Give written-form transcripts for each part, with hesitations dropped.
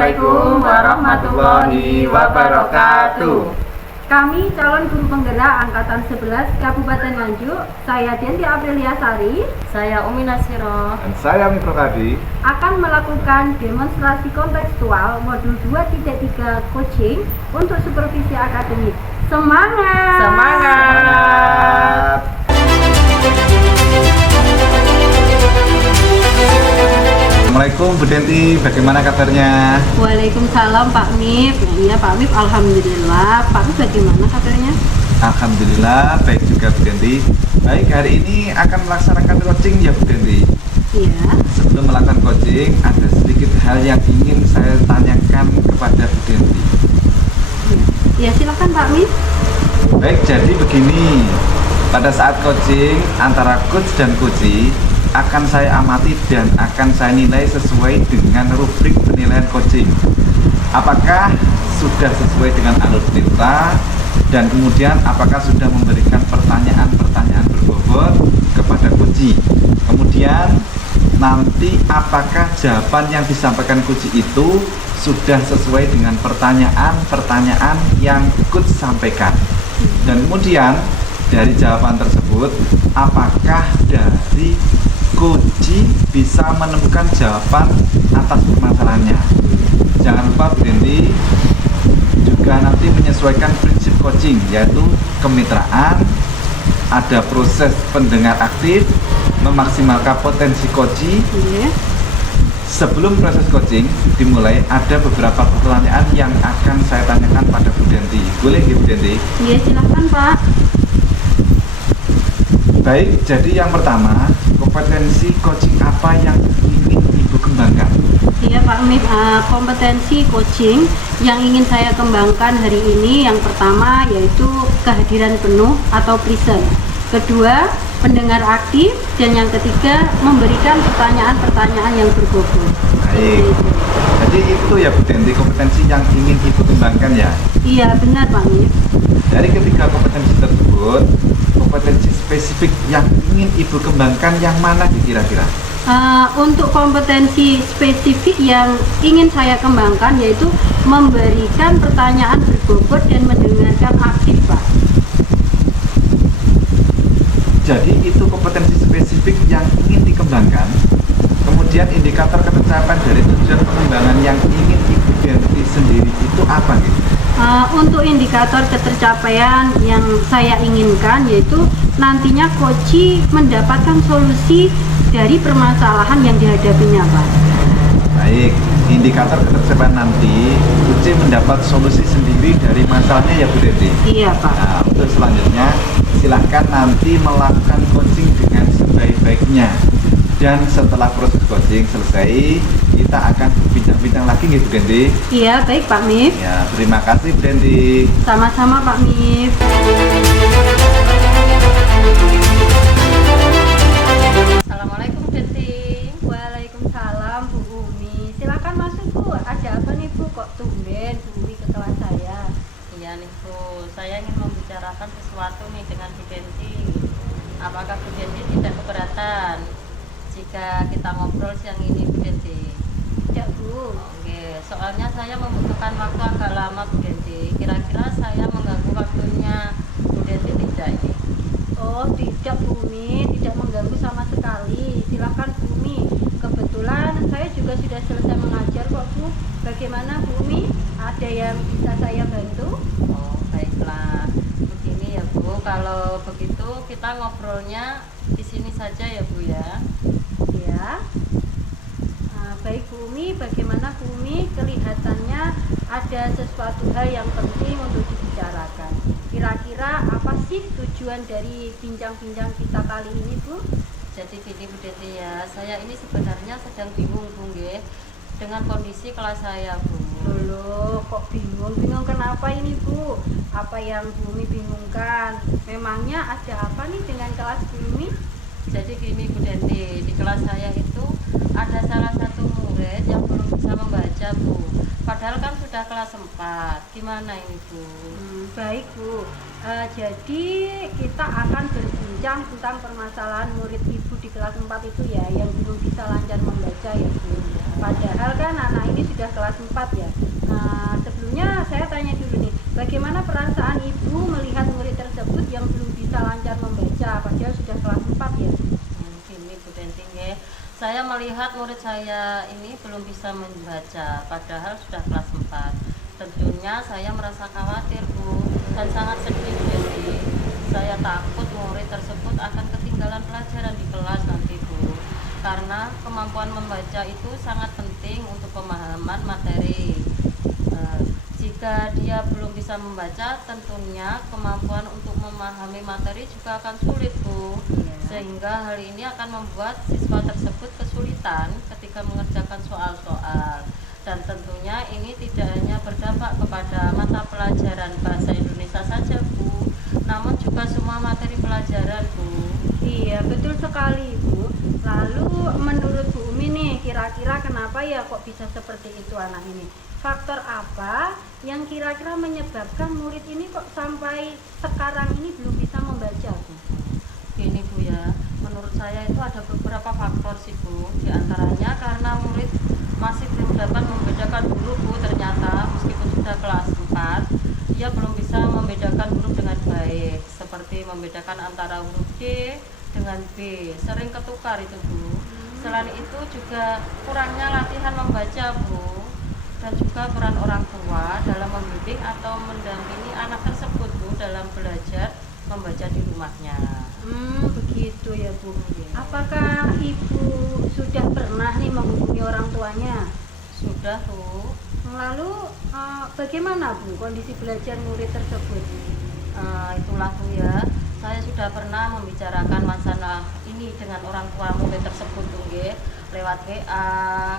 Assalamualaikum warahmatullahi wabarakatuh. Kami calon guru penggerak Angkatan 11 Kabupaten Nganjuk, saya Denti Aprilia Sari, Saya Umi Nasiro, Dan saya Mifro Hadi akan melakukan demonstrasi kontekstual modul 2.3 coaching untuk supervisi akademik. Semangat! Semangat! Assalamualaikum Bu Denti, bagaimana kabarnya? Waalaikumsalam Pak Mif. Iya Pak Mif, alhamdulillah. Pak Mif bagaimana kabarnya? Alhamdulillah, baik juga Bu Denti. Baik, hari ini akan melaksanakan coaching ya Bu Denti. Iya. Sebelum melakukan coaching, ada sedikit hal yang ingin saya tanyakan kepada Bu Denti. Ya silakan Pak Mif. Baik, jadi begini. Pada saat coaching antara coach dan coachee akan saya amati dan akan saya nilai sesuai dengan rubrik penilaian coaching. Apakah sudah sesuai dengan alur cerita, dan kemudian apakah sudah memberikan pertanyaan-pertanyaan berbobot kepada coachee. Kemudian nanti apakah jawaban yang disampaikan coachee itu sudah sesuai dengan pertanyaan-pertanyaan yang coach sampaikan. Dan kemudian dari jawaban tersebut, apakah dari coachee bisa menemukan jawaban atas permasalahannya. Jangan lupa Bu Denti juga nanti menyesuaikan prinsip coaching, yaitu kemitraan, ada proses pendengar aktif, memaksimalkan potensi coachee. Sebelum proses coaching dimulai, ada beberapa pertanyaan yang akan saya tanyakan pada Bu Denti. Boleh Bu Denti? Iya silakan Pak. Baik, jadi yang pertama, kompetensi coaching apa yang ingin Ibu kembangkan? Iya Pak Mif, kompetensi coaching yang ingin saya kembangkan hari ini yang pertama yaitu kehadiran penuh atau present. Kedua, pendengar aktif, dan yang ketiga memberikan pertanyaan-pertanyaan yang berbobot. Baik, jadi itu ya Bu Denti kompetensi yang ingin Ibu kembangkan ya? Iya benar Pak Mif. Dari ketiga kompetensi tersebut, kompetensi spesifik yang ingin Ibu kembangkan yang mana kira-kira? Untuk kompetensi spesifik yang ingin saya kembangkan yaitu memberikan pertanyaan berbobot dan mendengarkan aktif Pak. Jadi itu kompetensi spesifik yang ingin dikembangkan. Kemudian indikator ketercapaian dari tujuan pengembangan yang ingin Ibu Denti sendiri itu apa gitu? Untuk indikator ketercapaian yang saya inginkan yaitu nantinya coachee mendapatkan solusi dari permasalahan yang dihadapinya Pak. Baik, indikator ketercapaian nanti coachee mendapat solusi sendiri dari masalahnya ya Bu Denti? Iya Pak. Nah, untuk selanjutnya silahkan nanti melakukan coaching dengan sebaik-baiknya. Dan setelah proses coaching selesai, kita akan berbincang-bincang lagi nih Bu Denti. Iya baik Pak Mif. Ya, terima kasih Bu Denti. Sama-sama Pak Mif. Assalamualaikum Denti. Waalaikumsalam Bu Umi. Silakan masuk Bu. Ada apa nih Bu? Kok tumben Bu Umi ke kelas saya? Iya nih Bu, saya ingin membicarakan sesuatu nih dengan Bu Denti. Apakah Bu Denti tidak keberatan jika kita ngobrol siang ini Bu Denti? Tidak Bu. Oke, soalnya saya membutuhkan waktu agak lama Bu Denti. Kira-kira saya mengganggu waktunya Bu Denti tidak ini? Oh tidak Bu Umi, tidak mengganggu sama sekali. Silakan Bu Umi. Kebetulan saya juga sudah selesai mengajar kok Bu. Bagaimana Bu Umi? Ada yang bisa saya bantu? Oh baiklah, begini ya Bu, kalau begitu kita ngobrolnya di sini saja ya Bu ya. Ya. Baik Bu Umi, bagaimana Bu Umi? Kelihatannya ada sesuatu hal yang penting untuk dibicarakan. Kira-kira apa sih tujuan dari bincang-bincang kita kali ini Bu? Jadi gini Bu Denti ya, saya ini sebenarnya sedang bingung Bu nggih, dengan kondisi kelas saya Bu. Loh, kok bingung? Bingung kenapa ini Bu? Apa yang Bu Umi bingungkan? Memangnya ada apa nih dengan kelas Bu Umi? Jadi gini Bu Denti, di kelas saya itu ada salah satu murid yang belum bisa membaca Bu. Padahal kan sudah kelas 4. Gimana ini Bu? Baik Bu. Jadi kita akan berbincang berbincang tentang permasalahan murid ibu di kelas 4 itu ya, yang belum bisa lancar membaca ya Bu. Padahal kan anak ini sudah kelas 4 ya. Nah, sebelumnya saya tanya dulu nih, bagaimana perasaan ibu melihat murid tersebut yang belum bisa lancar membaca, padahal sudah kelas 4 ya? Gini Bu Denti, nggih. Saya melihat murid saya ini belum bisa membaca, padahal sudah kelas 4. Tentunya saya merasa khawatir Bu, dan sangat sedih Bu Denti. Saya takut murid tersebut akan ketinggalan pelajaran di kelas nanti Bu, karena kemampuan membaca itu sangat penting untuk pemahaman materi. Jika dia belum bisa membaca, tentunya kemampuan untuk memahami materi juga akan sulit Bu. Sehingga hal ini akan membuat siswa tersebut kesulitan ketika mengerjakan soal-soal. Dan tentunya ini tidak hanya berdampak kepada mata pelajaran bahasa Indonesia saja Bu, namun juga semua materi pelajaran Bu. Iya, betul sekali Bu. Lalu menurut Bu Umi nih, kira-kira kenapa ya kok bisa seperti itu anak ini? Faktor apa yang kira-kira menyebabkan murid ini kok sampai sekarang ini belum bisa membaca Bu? Gini Bu ya, menurut saya itu ada beberapa faktor sih Bu. Di antaranya karena murid masih belum dapat membedakan huruf Bu, ternyata meskipun sudah kelas 4 dia belum bisa membedakan huruf dengan baik, seperti membedakan antara huruf D dengan B, sering ketukar itu Bu. Selain itu juga kurangnya latihan membaca Bu, dan juga peran orang tua dalam membimbing atau mendampingi anak tersebut Bu dalam belajar membaca di rumahnya. Begitu ya Bu. Apakah Ibu sudah pernah nih menghubungi orang tuanya? Sudah Bu. Lalu bagaimana Bu kondisi belajar murid tersebut? Itulah Bu ya, saya sudah pernah membicarakan masalah ini dengan orang tua murid tersebut Bu nggih, lewat WA,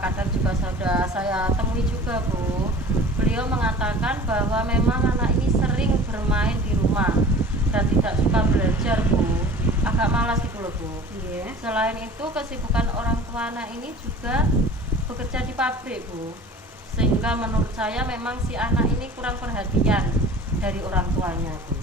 kadang juga sudah saya temui juga Bu. Beliau mengatakan bahwa memang anak ini sering bermain di rumah dan tidak suka belajar Bu, agak malas gitu loh Bu. Iya. Selain itu kesibukan orang tua anak ini juga bekerja di pabrik Bu, sehingga menurut saya memang si anak ini kurang perhatian dari orang tuanya Bu.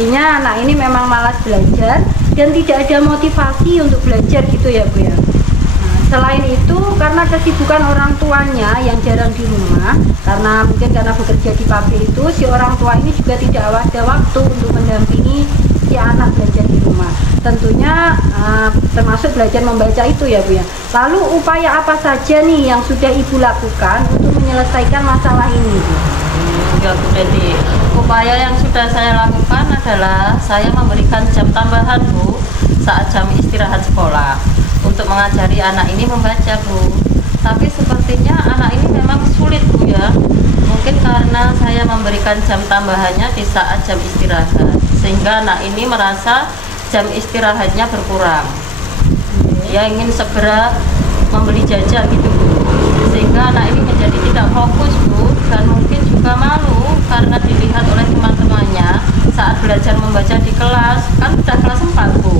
Artinya anak ini memang malas belajar dan tidak ada motivasi untuk belajar gitu ya Bu ya. Nah, selain itu karena kesibukan orang tuanya yang jarang di rumah, karena mungkin karena bekerja di pabrik itu, si orang tua ini juga tidak ada waktu untuk mendampingi si anak belajar di rumah. Tentunya termasuk belajar membaca itu ya Bu ya. Lalu upaya apa saja nih yang sudah Ibu lakukan untuk menyelesaikan masalah ini Bu? Ya Bu Denti, upaya yang sudah saya lakukan adalah saya memberikan jam tambahan Bu saat jam istirahat sekolah untuk mengajari anak ini membaca Bu. Tapi sepertinya anak ini memang sulit Bu ya, mungkin karena saya memberikan jam tambahannya di saat jam istirahat, sehingga anak ini merasa jam istirahatnya berkurang. Dia ingin segera membeli jajan gitu Bu, sehingga anak ini menjadi tidak fokus Bu, dan mungkin juga malu karena dilihat oleh teman-temannya saat belajar membaca di kelas, kan sudah kelas 4 Bu.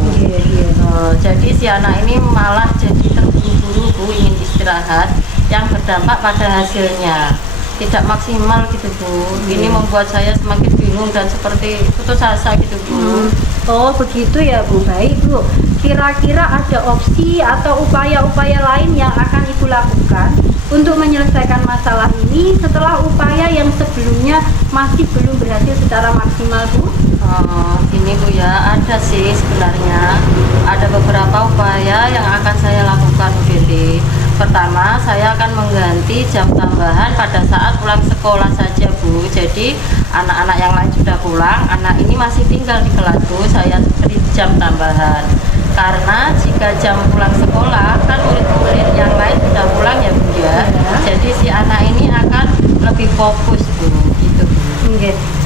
Jadi si anak ini malah jadi terburu-buru Bu, ingin istirahat, yang berdampak pada hasilnya tidak maksimal gitu Bu. Ini membuat saya semakin bingung dan seperti putus asa gitu Bu. Oh begitu ya Bu, baik Bu. Kira-kira ada opsi atau upaya-upaya lain yang akan Ibu lakukan untuk menyelesaikan masalah ini setelah upaya yang sebelumnya masih belum berhasil secara maksimal Bu? Ini Bu ya, ada sih sebenarnya. Ada beberapa upaya yang akan saya lakukan Bu Denti. Pertama, saya akan mengganti jam tambahan pada saat pulang sekolah saja Bu. Jadi anak-anak yang lain sudah pulang, anak ini masih tinggal di kelas Bu, saya beri jam tambahan. Karena jika jam pulang sekolah kan murid-murid yang lain sudah pulang ya Bu ya. Jadi si anak ini akan lebih fokus Bu, gitu Bu.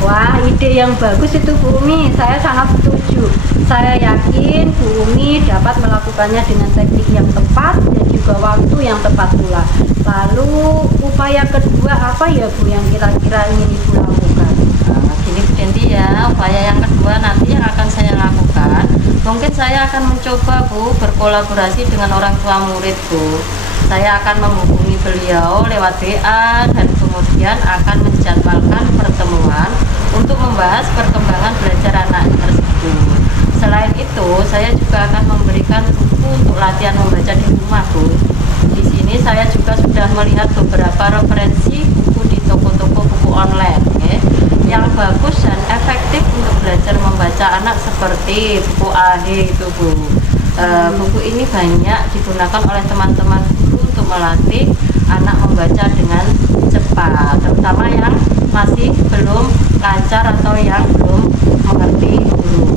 Wah, ide yang bagus itu Bu Umi, saya sangat setuju. Saya yakin Bu Umi dapat melakukannya dengan teknik yang tepat dan juga waktu yang tepat pula. Lalu upaya kedua apa ya Bu yang kira-kira ingin Ibu lakukan? Gini Bu Denti ya, upaya yang kedua nanti yang akan saya lakukan, mungkin saya akan mencoba Bu berkolaborasi dengan orang tua murid Bu. Saya akan menghubungi beliau lewat WA dan kemudian akan menjadwalkan pertemuan untuk membahas perkembangan belajar anak tersebut. Bu. Selain itu, saya juga akan memberikan buku untuk latihan membaca di rumah, Bu. Di sini saya juga sudah melihat beberapa referensi buku di toko-toko buku online, ya, yang bagus dan efektif untuk belajar membaca anak seperti buku AHE itu, Bu. Buku ini banyak digunakan oleh teman-teman guru untuk melatih anak membaca dengan cepat, terutama yang masih belum lancar atau yang belum mengerti guru.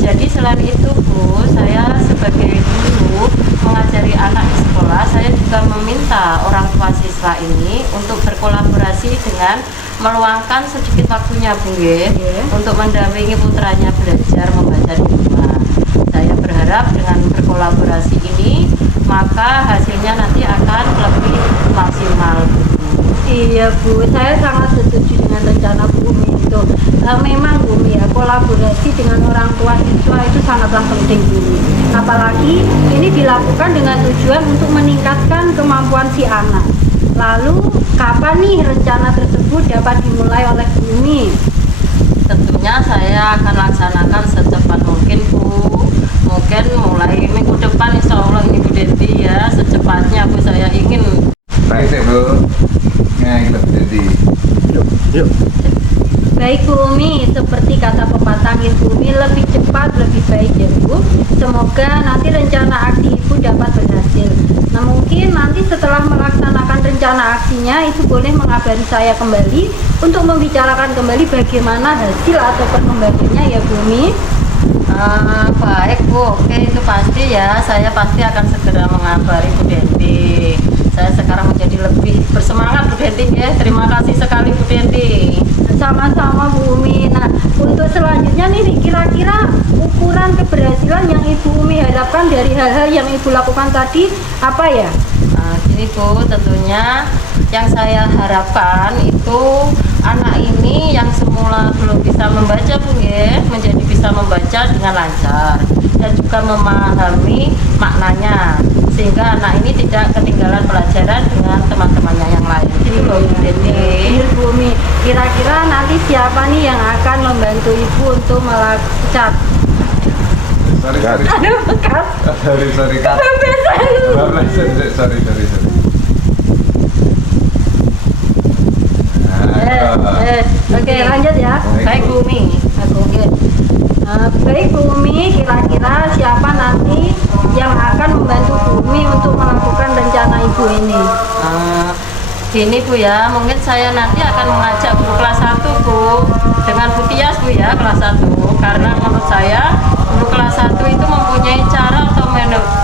Jadi selain itu, Bu, saya sebagai guru mengajari anak di sekolah, saya juga meminta orang tua siswa ini untuk berkolaborasi dengan meluangkan sedikit waktunya, Bu, untuk mendampingi putranya belajar membaca di rumah. Saya berharap dengan berkolaborasi ini maka hasilnya nanti akan lebih maksimal, Bu. Iya Bu, saya sangat setuju dengan rencana Bu Umi itu. Memang Bu Umi ya, kolaborasi dengan orang tua siswa itu sangatlah penting Bu Umi. Apalagi ini dilakukan dengan tujuan untuk meningkatkan kemampuan si anak. Lalu kapan nih rencana tersebut dapat dimulai oleh Bu Umi? Tentunya saya akan laksanakan secepat mungkin, Bu. Mungkin mulai minggu depan insya Allah ini Bu Denti ya, secepatnya Bu, saya ingin. Baik sih Bu. Nah, itu jadi. Yuk. Baik Bu Umi, seperti kata pepatah Bu Umi, lebih cepat lebih baik ya Bu. Semoga nanti rencana aksi Ibu dapat berhasil. Nah mungkin nanti setelah melaksanakan rencana aksinya, Ibu boleh mengabari saya kembali untuk membicarakan kembali bagaimana hasil atau perkembangannya ya Bu Umi. Baik Bu, oke itu pasti ya, saya pasti akan segera mengabari Bu Denti. Saya sekarang menjadi lebih bersemangat Bu Denti ya. Terima kasih sekali Bu Denti. Sama-sama Bu Umi. Nah untuk selanjutnya nih, kira-kira ukuran keberhasilan yang Ibu Umi harapkan dari hal-hal yang Ibu lakukan tadi apa ya? Gini Bu, tentunya yang saya harapkan itu anak ini yang semula belum bisa membaca Bu ya, menjadi bisa membaca dengan lancar dan juga memahami maknanya, sehingga anak ini tidak ketinggalan pelajaran dengan teman-temannya yang lain. Jadi Bu Denti. Bu Umi, kira-kira nanti siapa nih yang akan membantu Ibu untuk melakukan? Sorry. Aduh, bekas. Sorry. Kak. Sorry. Oke, lanjut ya. Baik Bu Umi. Oke. Baik Bu Umi, kira-kira siapa nanti yang akan membantu Bu Umi untuk melakukan rencana Ibu ini? Gini Bu ya, mungkin saya nanti akan mengajak guru kelas 1 Bu dengan Bu Tias Bu ya, kelas 1, karena menurut saya guru kelas 1 itu mempunyai cara atau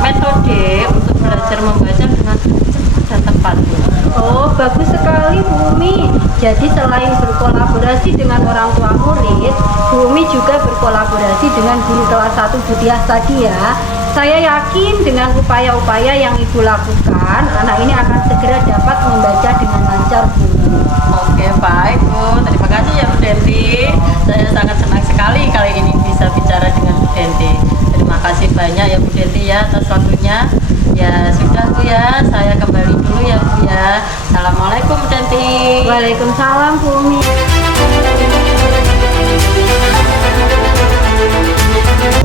metode untuk belajar membaca dengan cepat dan tepat Bu. Oh, bagus sekali Bu Umi. Jadi selain berkolaborasi dengan orang tua murid, Bu Umi juga berkolaborasi dengan guru kelas 1 Bu Tias tadi ya. Saya yakin dengan upaya-upaya yang Ibu lakukan, anak ini akan segera dapat membaca dengan lancar Bu. Oke baik Bu, terima kasih ya Bu Denti. Saya sangat senang sekali kali ini bisa bicara dengan Bu Denti. Terima kasih banyak ya Bu Denti ya atas waktunya. Ya sudah Bu ya, saya kembali dulu ya Bu ya. Assalamualaikum Bu Denti. Waalaikumsalam Bu Umi.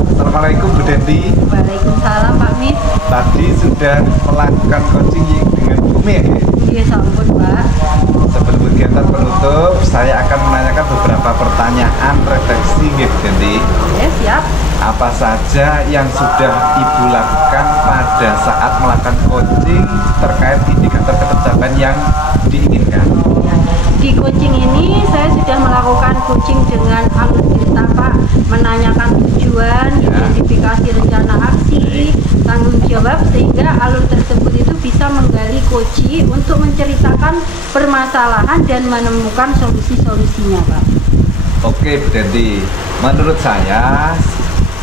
Assalamualaikum Bu Denti. Waalaikumsalam Pak Mit. Tadi sudah melakukan coaching dengan Bu Umi ya? Iya sampun Pak. Sebelum kegiatan penutup, saya akan menanyakan beberapa pertanyaan refleksi Bu Denti. Oke siap. Apa saja yang sudah Ibu lakukan pada saat melakukan coaching terkait indikator ketercapaian yang diinginkan? Di coaching ini saya sudah melakukan coaching dengan alur cerita Pak, menanyakan tujuan, identifikasi rencana aksi, tanggung jawab, sehingga alur tersebut itu bisa menggali coaching untuk menceritakan permasalahan dan menemukan solusi-solusinya Pak. Oke Bu Denti, menurut saya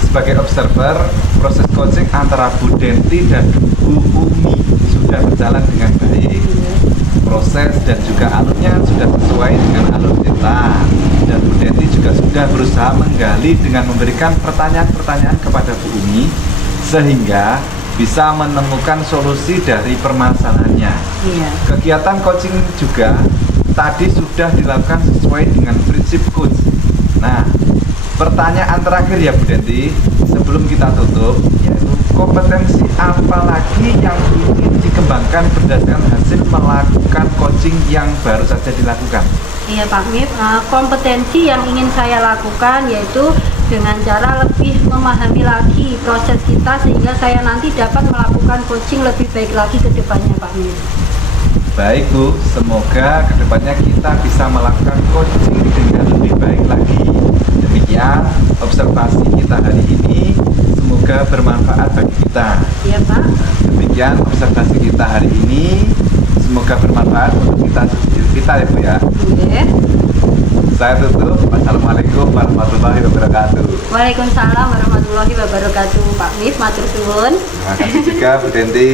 sebagai observer, proses coaching antara Bu Denti dan Bu Umi sudah berjalan dengan baik. Proses dan juga alurnya sudah sesuai dengan alur kita, dan Bu Denti juga sudah berusaha menggali dengan memberikan pertanyaan-pertanyaan kepada Bu Umi sehingga bisa menemukan solusi dari permasalahannya. Iya. Kegiatan coaching juga tadi sudah dilakukan sesuai dengan prinsip coach. Nah, Pertanyaan terakhir ya Bu Denti, sebelum kita tutup, yaitu kompetensi apa lagi yang ingin dikembangkan berdasarkan hasil melakukan coaching yang baru saja dilakukan? Iya Pak Mif, kompetensi yang ingin saya lakukan yaitu dengan cara lebih memahami lagi proses kita sehingga saya nanti dapat melakukan coaching lebih baik lagi ke depannya Pak Mif. Baik Bu, semoga kedepannya kita bisa melakukan coaching dengan lebih baik lagi. Demikian observasi kita hari ini, semoga bermanfaat bagi kita. Iya Pak. Demikian observasi kita hari ini, semoga bermanfaat untuk kita ya Bu ya. Oke. Saya tutup. Wassalamualaikum warahmatullahi wabarakatuh. Waalaikumsalam warahmatullahi wabarakatuh Pak Mif, matur suwun. Terima kasih juga Bu Denti.